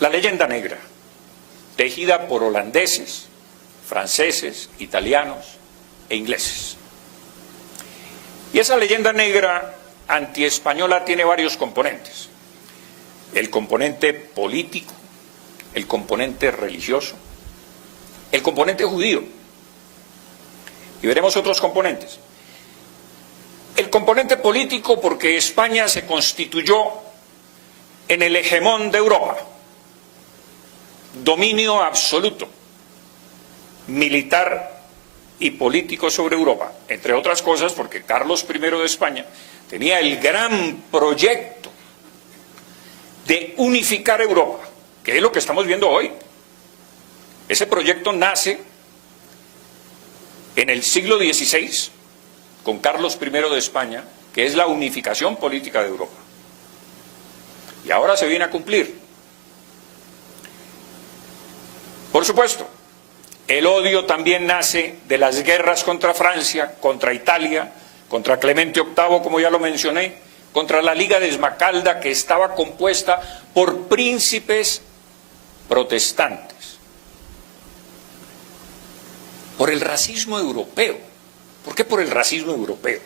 La leyenda negra, tejida por holandeses, franceses, italianos e ingleses. Y esa leyenda negra antiespañola tiene varios componentes. El componente político, el componente religioso, el componente judío. Y veremos otros componentes. El componente político porque España se constituyó en el hegemón de Europa. Dominio absoluto, militar y político sobre Europa, entre otras cosas porque Carlos I de España tenía el gran proyecto de unificar Europa, que es lo que estamos viendo hoy. Ese proyecto nace en el siglo XVI con Carlos I de España, que es la unificación política de Europa. Y ahora se viene a cumplir. Por supuesto, el odio también nace de las guerras contra Francia, contra Italia, contra Clemente VIII, como ya lo mencioné, contra la Liga de Esmacalda, que estaba compuesta por príncipes protestantes. Por el racismo europeo. ¿Por qué por el racismo europeo?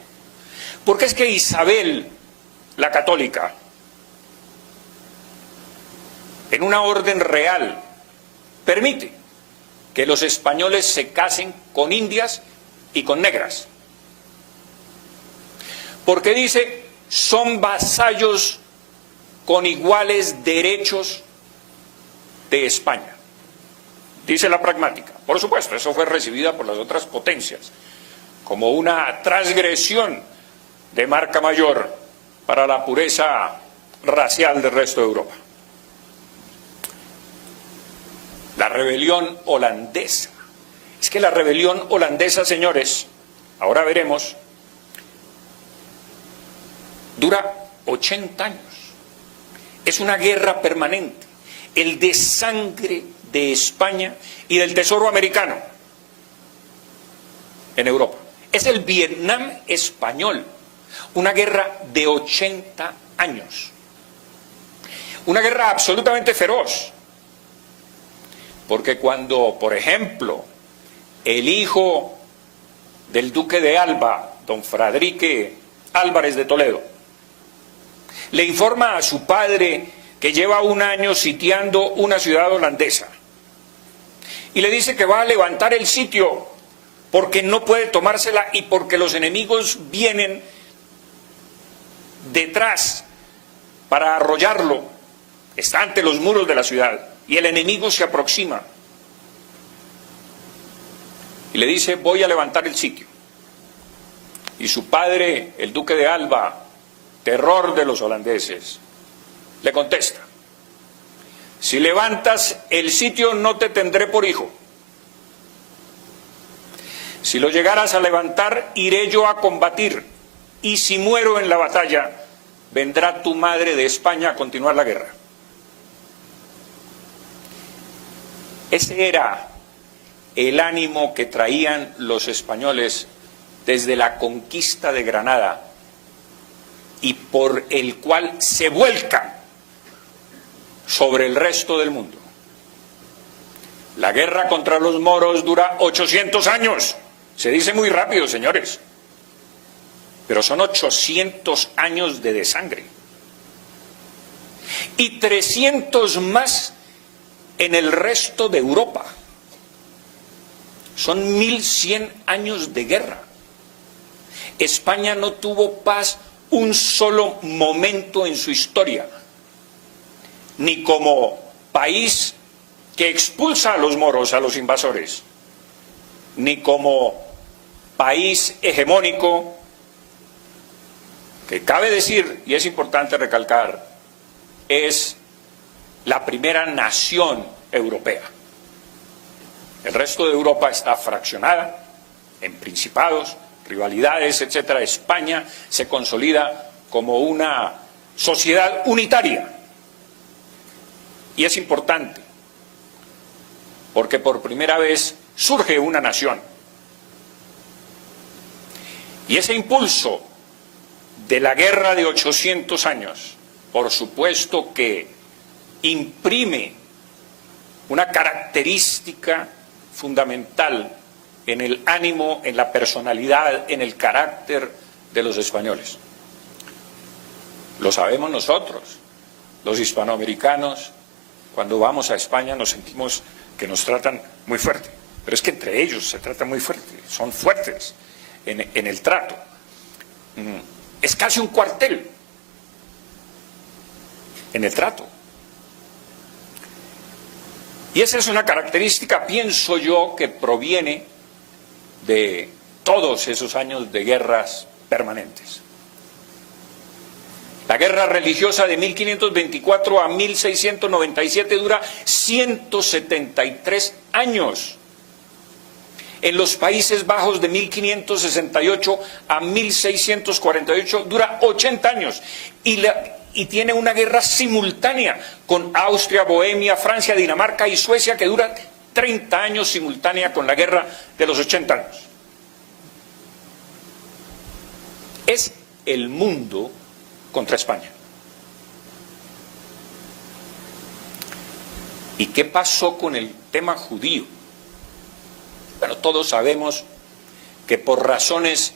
Porque es que Isabel, la católica, en una orden real, permite que los españoles se casen con indias y con negras. Porque dice, son vasallos con iguales derechos de España. Dice la pragmática. Por supuesto, eso fue recibida por las otras potencias como una transgresión de marca mayor para la pureza racial del resto de Europa. La rebelión holandesa. Es que la rebelión holandesa, señores, ahora veremos, dura 80 años. Es una guerra permanente. El de sangre de España y del tesoro americano en Europa. Es el Vietnam español. Una guerra de 80 años. Una guerra absolutamente feroz. Porque cuando, por ejemplo, el hijo del duque de Alba, don Fradrique Álvarez de Toledo, le informa a su padre que lleva un año sitiando una ciudad holandesa y le dice que va a levantar el sitio porque no puede tomársela y porque los enemigos vienen detrás para arrollarlo, está ante los muros de la ciudad. Y el enemigo se aproxima y le dice, voy a levantar el sitio. Y su padre, el duque de Alba, terror de los holandeses, le contesta, si levantas el sitio no te tendré por hijo. Si lo llegaras a levantar, iré yo a combatir, y si muero en la batalla, vendrá tu madre de España a continuar la guerra. Ese era el ánimo que traían los españoles desde la conquista de Granada y por el cual se vuelcan sobre el resto del mundo. La guerra contra los moros dura 800 años. Se dice muy rápido, señores, pero son 800 años de desangre. Y 300 más en el resto de Europa. Son 1100 años de guerra. España no tuvo paz un solo momento en su historia, ni como país que expulsa a los moros, a los invasores, ni como país hegemónico, que cabe decir, y es importante recalcar, es la primera nación europea. El resto de Europa está fraccionada en principados, rivalidades, etcétera. España se consolida como una sociedad unitaria. Y es importante, porque por primera vez surge una nación. Y ese impulso de la guerra de 800 años, por supuesto que imprime una característica fundamental en el ánimo, en la personalidad, en el carácter de los españoles. Lo sabemos nosotros, los hispanoamericanos, cuando vamos a España nos sentimos que nos tratan muy fuerte, pero es que entre ellos se tratan muy fuerte, son fuertes en el trato. Es casi un cuartel en el trato. Y esa es una característica, pienso yo, que proviene de todos esos años de guerras permanentes. La guerra religiosa de 1524 a 1697 dura 173 años. En los Países Bajos de 1568 a 1648 dura 80 años. Y tiene una guerra simultánea con Austria, Bohemia, Francia, Dinamarca y Suecia que dura 30 años simultánea con la guerra de los 80 años. Es el mundo contra España. ¿Y qué pasó con el tema judío? Bueno, todos sabemos que por razones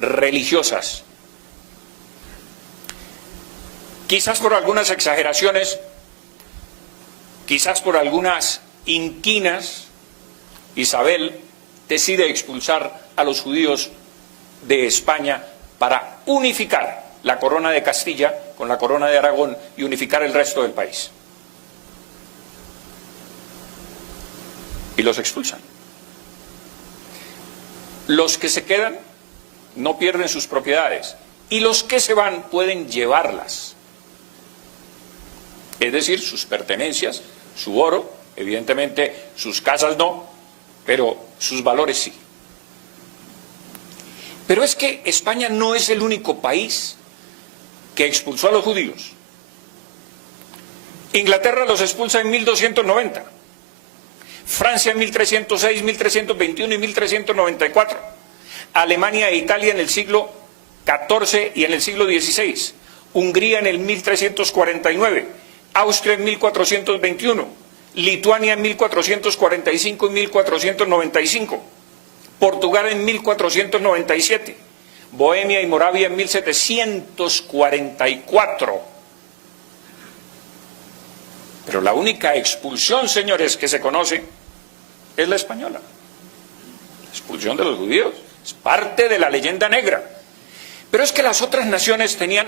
religiosas, quizás por algunas exageraciones, quizás por algunas inquinas, Isabel decide expulsar a los judíos de España para unificar la corona de Castilla con la corona de Aragón y unificar el resto del país. Y los expulsan. Los que se quedan no pierden sus propiedades y los que se van pueden llevarlas. Es decir, sus pertenencias, su oro, evidentemente sus casas no, pero sus valores sí. Pero es que España no es el único país que expulsó a los judíos. Inglaterra los expulsa en 1290, Francia en 1306, 1321 y 1394, Alemania e Italia en el siglo XIV y en el siglo XVI, Hungría en el 1349, Austria en 1421, Lituania en 1445 y 1495, Portugal en 1497, Bohemia y Moravia en 1744. Pero la única expulsión, señores, que se conoce es la española. La expulsión de los judíos. Es parte de la leyenda negra. Pero es que las otras naciones tenían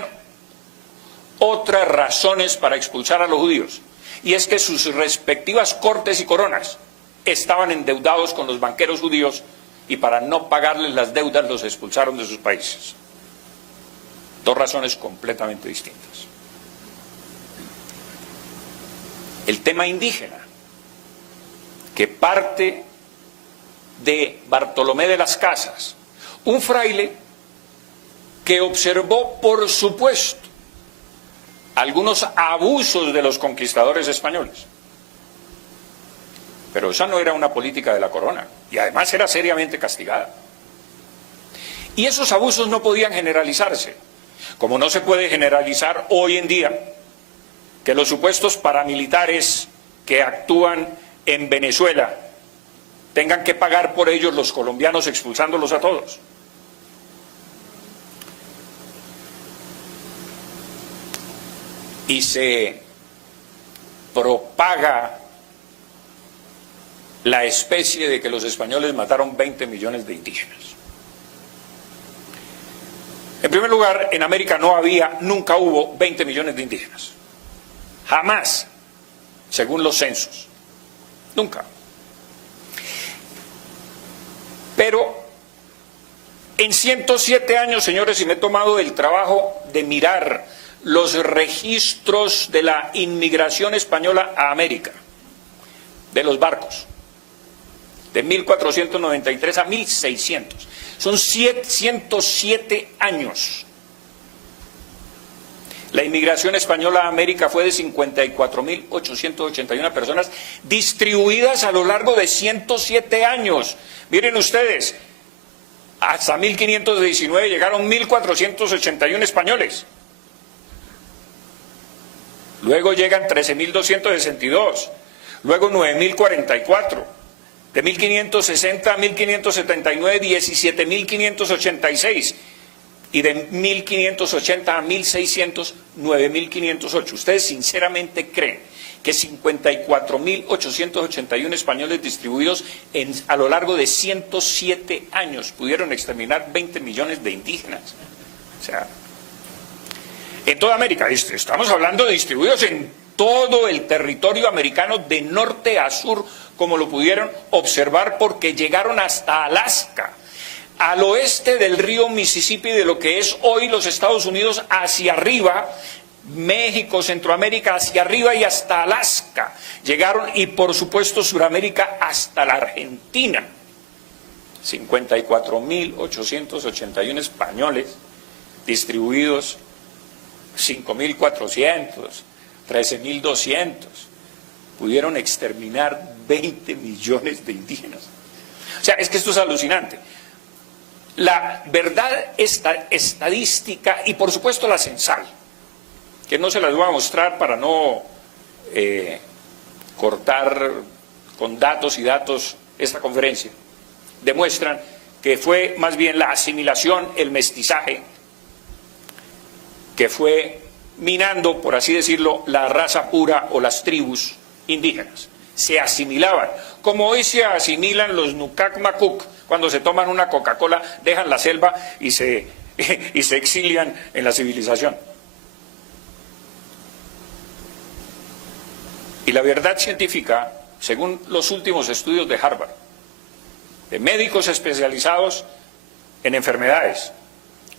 otras razones para expulsar a los judíos. Y es que sus respectivas cortes y coronas estaban endeudados con los banqueros judíos y para no pagarles las deudas los expulsaron de sus países. Dos razones completamente distintas. El tema indígena, que parte de Bartolomé de las Casas, un fraile que observó, por supuesto, algunos abusos de los conquistadores españoles. Pero esa no era una política de la corona, y además era seriamente castigada. Y esos abusos no podían generalizarse, como no se puede generalizar hoy en día que los supuestos paramilitares que actúan en Venezuela tengan que pagar por ellos los colombianos expulsándolos a todos. Y se propaga la especie de que los españoles mataron 20 millones de indígenas. En primer lugar, en América nunca hubo 20 millones de indígenas. Jamás, según los censos. Nunca. Pero en 107 años, señores, y me he tomado el trabajo de mirar los registros de la inmigración española a América, de los barcos, de 1493 a 1600. Son 107 años. La inmigración española a América fue de 54.881 personas distribuidas a lo largo de 107 años. Miren ustedes, hasta 1519 llegaron 1.481 españoles. Luego llegan 13.262. luego 9.044, de 1.560 a 1.579, 17.586, y de 1.580 a 1.600, 9.508. ¿Ustedes sinceramente creen que 54.881 españoles distribuidos a lo largo de 107 años pudieron exterminar 20 millones de indígenas? O sea, en toda América, estamos hablando de distribuidos en todo el territorio americano de norte a sur, como lo pudieron observar, porque llegaron hasta Alaska, al oeste del río Mississippi, de lo que es hoy los Estados Unidos, hacia arriba, México, Centroamérica, hacia arriba y hasta Alaska. Llegaron, y por supuesto Suramérica, hasta la Argentina. 54.881 españoles distribuidos, 5.400, 13.200, pudieron exterminar 20 millones de indígenas. O sea, es que esto es alucinante. La verdad estadística y por supuesto la censal, que no se las voy a mostrar para no cortar con datos y datos esta conferencia, demuestran que fue más bien la asimilación, el mestizaje, que fue minando, por así decirlo, la raza pura o las tribus indígenas. Se asimilaban, como hoy se asimilan los Nukak Makuk, cuando se toman una Coca-Cola, dejan la selva y se exilian en la civilización. Y la verdad científica, según los últimos estudios de Harvard, de médicos especializados en enfermedades,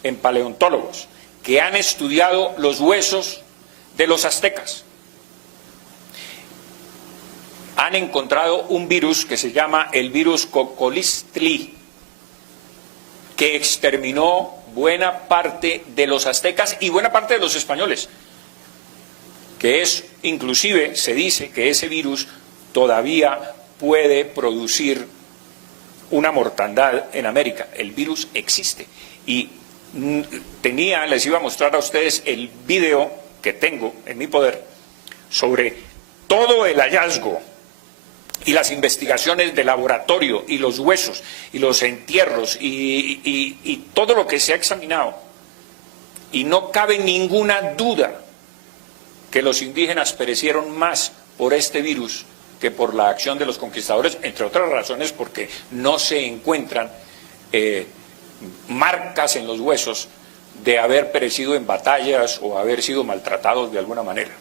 en paleontólogos, que han estudiado los huesos de los aztecas, han encontrado un virus que se llama el virus Cocolistli, que exterminó buena parte de los aztecas y buena parte de los españoles, que es, inclusive se dice que ese virus todavía puede producir una mortandad en América. El virus existe y les iba a mostrar a ustedes el video que tengo en mi poder sobre todo el hallazgo y las investigaciones de laboratorio y los huesos y los entierros y todo lo que se ha examinado, y no cabe ninguna duda que los indígenas perecieron más por este virus que por la acción de los conquistadores, entre otras razones porque no se encuentran marcas en los huesos de haber perecido en batallas o haber sido maltratados de alguna manera.